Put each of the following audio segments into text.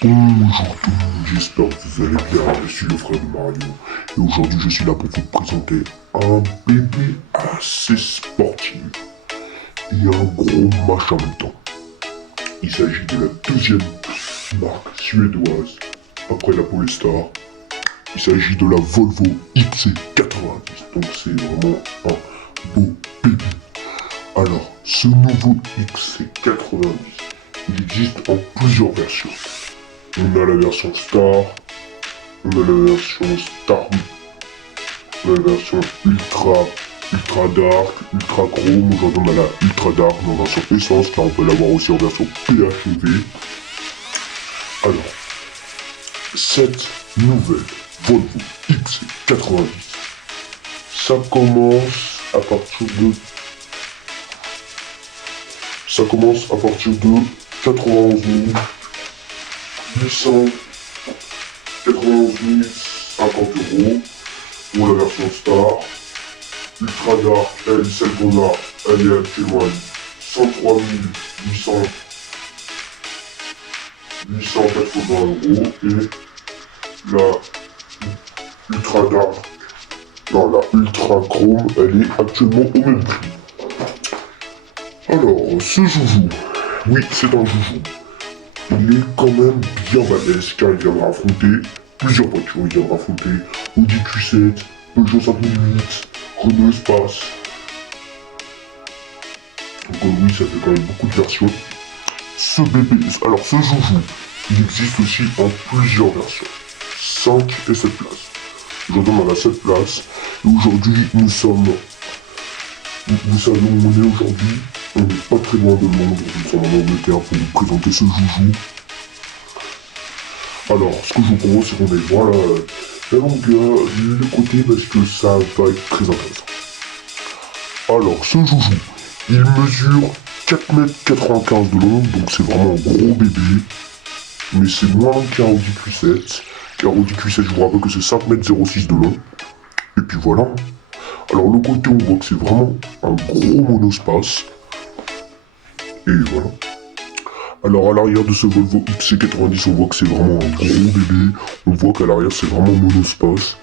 Bonjour tout le monde, j'espère que vous allez bien, je suis le frère de Mario et aujourd'hui je suis là pour vous présenter un bébé assez sportif et un gros match en même temps. Il s'agit de la deuxième marque suédoise après la Polestar. Il s'agit de la Volvo XC90, donc c'est vraiment un beau bébé. Alors, ce nouveau XC90, il existe en plusieurs versions. On a la version Star, on a la version Star, on a la version Ultra Dark, Ultra Chrome, aujourd'hui on a la Ultra Dark en version Essence, car on peut l'avoir aussi en version PHEV. Alors, cette nouvelle Volvo XC90, ça commence à partir de 91 850 € pour la version Star. Ultra Dark, elle, celle qu'on a, elle est actuellement à 103 880 € et la Ultra Dark, non, la Ultra Chrome, elle est actuellement au même prix. Alors, ce joujou, oui, c'est un joujou. Il est quand même bien balèze car il viendra affronter plusieurs voitures. Il viendra affronter Audi Q7, Peugeot 5008, Renault Espace. Donc oui, ça fait quand même beaucoup de versions. Ce bébé, alors ce joujou, il existe aussi en plusieurs versions. 5 et 7 places. Aujourd'hui on a 7 places. Et aujourd'hui nous savons où on est aujourd'hui. On n'est pas très loin de Londres, nous sommes en Angleterre pour vous présenter ce joujou. Alors, ce que je vous propose, c'est qu'on aille voir la longueur, le côté, parce que ça va être très intéressant. Alors, ce joujou, il mesure 4,95 m de long, donc c'est vraiment un gros bébé. Mais c'est moins qu'un Audi Q7. Car Audi Q7, je vous rappelle que c'est 5,06 m de long. Et puis voilà. Alors, le côté, on voit que c'est vraiment un gros monospace. Et voilà. Alors à l'arrière de ce Volvo XC90, on voit que c'est vraiment un gros bébé. On voit qu'à l'arrière c'est vraiment monospace.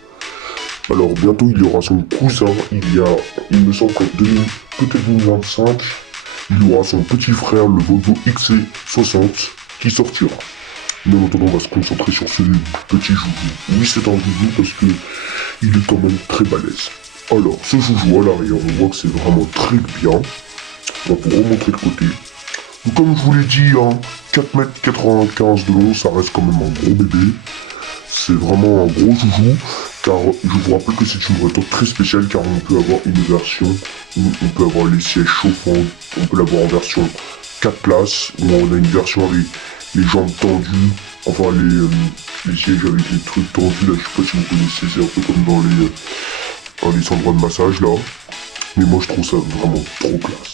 Alors bientôt il y aura son cousin. Il me semble qu'en peut-être 2025, il y aura son petit frère, le Volvo XC60, qui sortira. Mais en attendant, on va se concentrer sur ce petit joujou. Oui, c'est un joujou parce que il est quand même très balèze. Alors ce joujou à l'arrière, on voit que c'est vraiment très bien. On va vous remontrer le côté. Donc, comme je vous l'ai dit, 4,95 m de long, ça reste quand même un gros bébé. C'est vraiment un gros joujou, car je vous rappelle que c'est une voiture très spéciale, car on peut avoir une version où on peut avoir les sièges chauffants, on peut l'avoir en version 4 places, où on a une version avec les jambes tendues, enfin les sièges avec les trucs tendus, là je sais pas si vous connaissez, c'est un peu comme dans les endroits de massage là. Mais moi je trouve ça vraiment trop classe.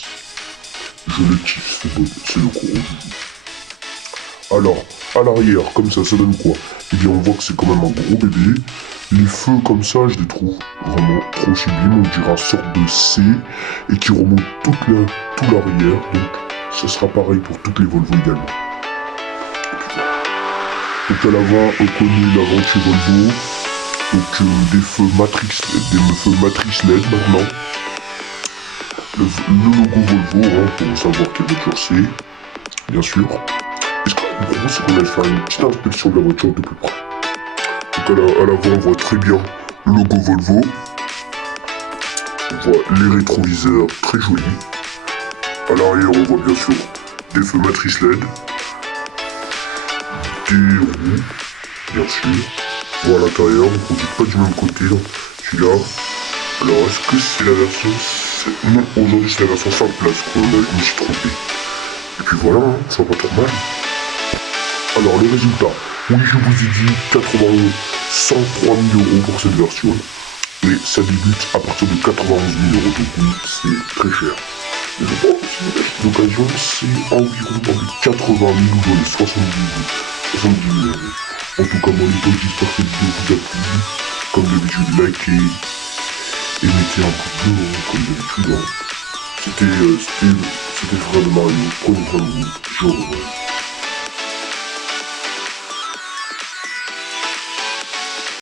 Je le kiffe, c'est le gros joujou. Alors, à l'arrière, comme ça donne quoi? Eh bien, on voit que c'est quand même un gros bébé. Les feux comme ça, je les trouve vraiment trop sublimes. On dirait une sorte de C et qui remonte tout l'arrière. Donc, ça sera pareil pour toutes les Volvo également. Donc, à l'avant, on connaît l'avant chez Volvo. Donc, des feux matrice LED maintenant. Le logo Volvo, pour savoir quelle voiture c'est, bien sûr. Et ce qu'on vous propose, c'est qu'on aille faire une petite inspection de la voiture de plus près. Donc à l'avant, on voit très bien le logo Volvo. On voit les rétroviseurs très jolis. À l'arrière, on voit bien sûr des feux matrice LED. Des roues, bien sûr. On voit à l'intérieur, on ne conduit pas du même côté, celui-là. Alors, est-ce que c'est la version... Non, aujourd'hui c'est la version 5 places, je me suis trompé. Et puis voilà, ça va pas trop mal. Alors les résultats, oui je vous ai dit 103 000 € pour cette version. Et ça débute à partir de 91 000 €, donc oui, c'est très cher. Mais je pense que si vous achetez d'occasion, c'est environ entre 80 000 ou dans les 70 000 €. En tout cas, moi les gars, j'espère que cette vidéo vous a plu. Comme d'habitude, likez. Et mettez un pouce bleu, comme d'habitude. C'était le frère de Mario. Prenez soin de vous. Je vous revois.